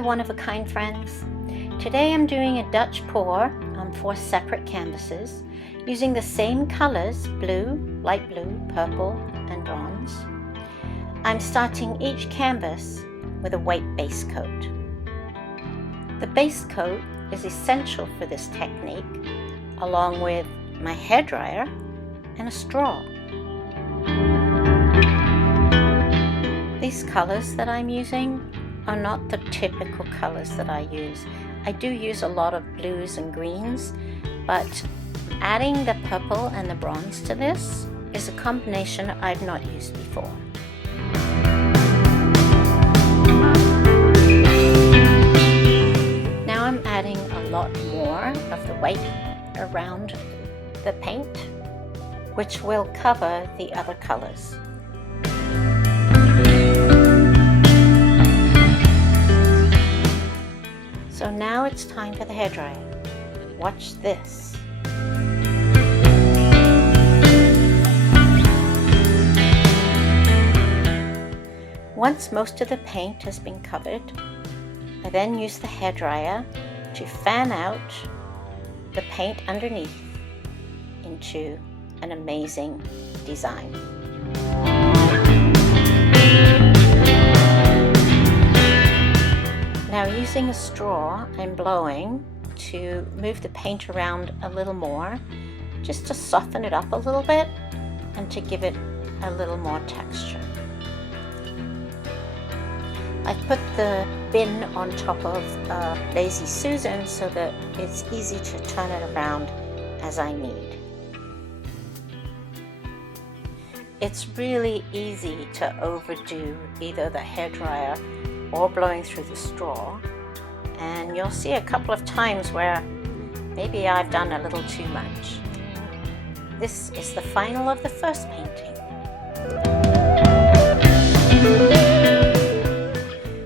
my one-of-a-kind friends. Today I'm doing a Dutch pour on 4 separate canvases using the same colors, blue, light blue, purple and bronze. I'm starting each canvas with a white base coat. The base coat is essential for this technique, along with my hairdryer and a straw. These colors that I'm using are not the typical colors that I use. I do use a lot of blues and greens, but adding the purple and the bronze to this is a combination I've not used before. Now I'm adding a lot more of the white around the paint, which will cover the other colors. So now it's time for the hairdryer. Watch this. Once most of the paint has been covered, I then use the hairdryer to fan out the paint underneath into an amazing design. Now using a straw, I'm blowing to move the paint around a little more, just to soften it up a little bit and to give it a little more texture. I put the bin on top of Lazy Susan so that it's easy to turn it around as I need. It's really easy to overdo either the hairdryer or blowing through the straw, and you'll see a couple of times where maybe I've done a little too much. This is the final of the first painting.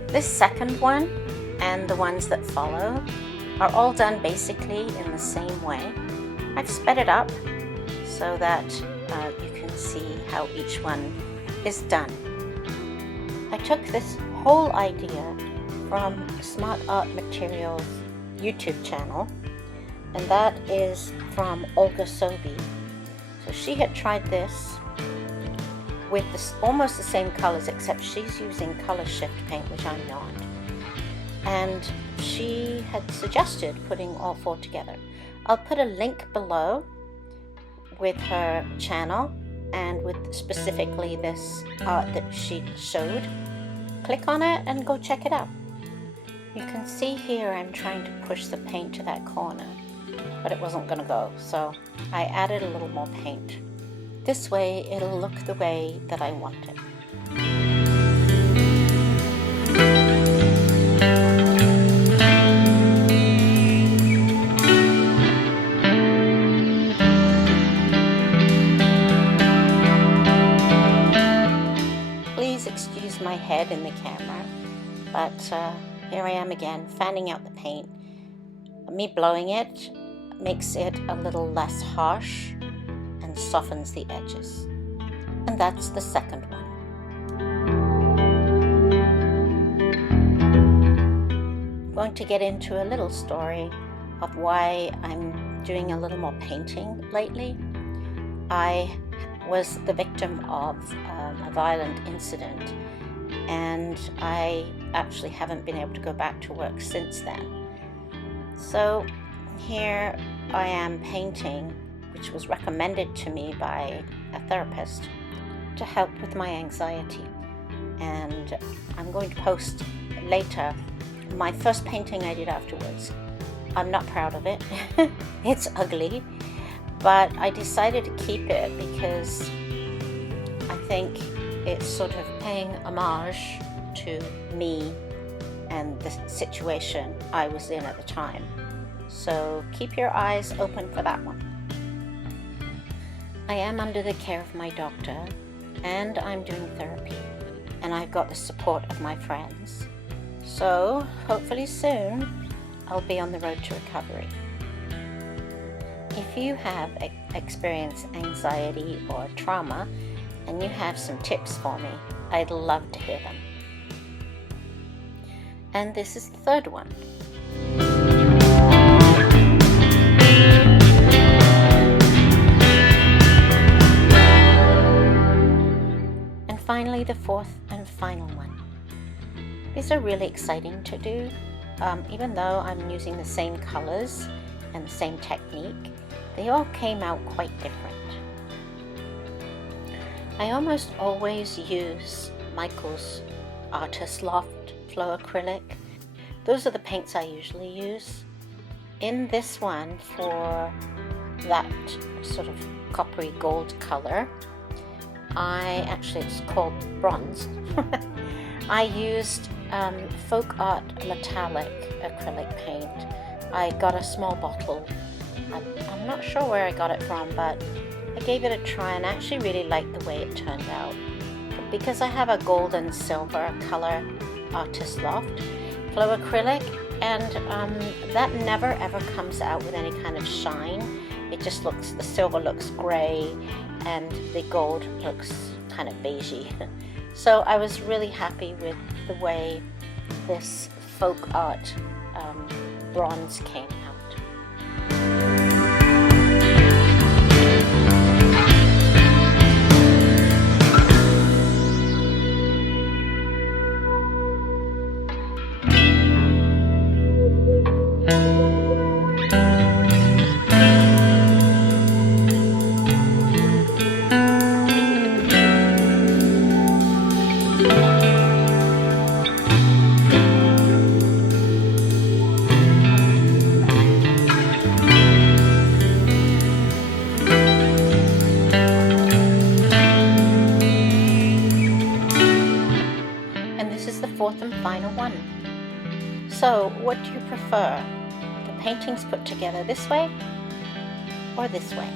This second one and the ones that follow are all done basically in the same way. I've sped it up so that you can see how each one is done. I took this whole idea from Smart Art Materials YouTube channel, and that is from Olga Sobey. So she had tried this with almost the same colors, except she's using color shift paint, which I'm not, and she had suggested putting all 4 together. I'll put a link below with her channel and with specifically this art that she showed. Click on it and go check it out. You can see here I'm trying to push the paint to that corner, but it wasn't going to go, so I added a little more paint. This way it'll look the way that I want it. Please excuse my head in the camera, but here I am again, fanning out the paint. Me blowing it makes it a little less harsh and softens the edges. And that's the second one. I'm going to get into a little story of why I'm doing a little more painting lately. I was the victim of a violent incident, and I actually haven't been able to go back to work since then. So here I am painting, which was recommended to me by a therapist to help with my anxiety. And I'm going to post later my first painting I did afterwards. I'm not proud of it. It's ugly, but I decided to keep it because I think it's sort of paying homage to me and the situation I was in at the time. So keep your eyes open for that one. I am under the care of my doctor, and I'm doing therapy, and I've got the support of my friends. So hopefully soon I'll be on the road to recovery. If you have experienced anxiety or trauma and you have some tips for me, I'd love to hear them. And this is the third one. And finally, the fourth and final one. These are really exciting to do. Even though I'm using the same colors and the same technique, they all came out quite different. I almost always use Michael's Artist Loft Flow Acrylic. Those are the paints I usually use. In this one, for that sort of coppery gold color, it's called bronze. I used Folk Art Metallic acrylic paint. I got a small bottle. I'm not sure where I got it from, but I gave it a try and I actually really liked the way it turned out. But because I have a gold and silver color Artist Loft Flow Acrylic, and that never ever comes out with any kind of shine. It just looks, the silver looks gray and the gold looks kind of beigey. So I was really happy with the way this folk art bronze came out. Fourth and final one. So what do you prefer? The paintings put together this way or this way?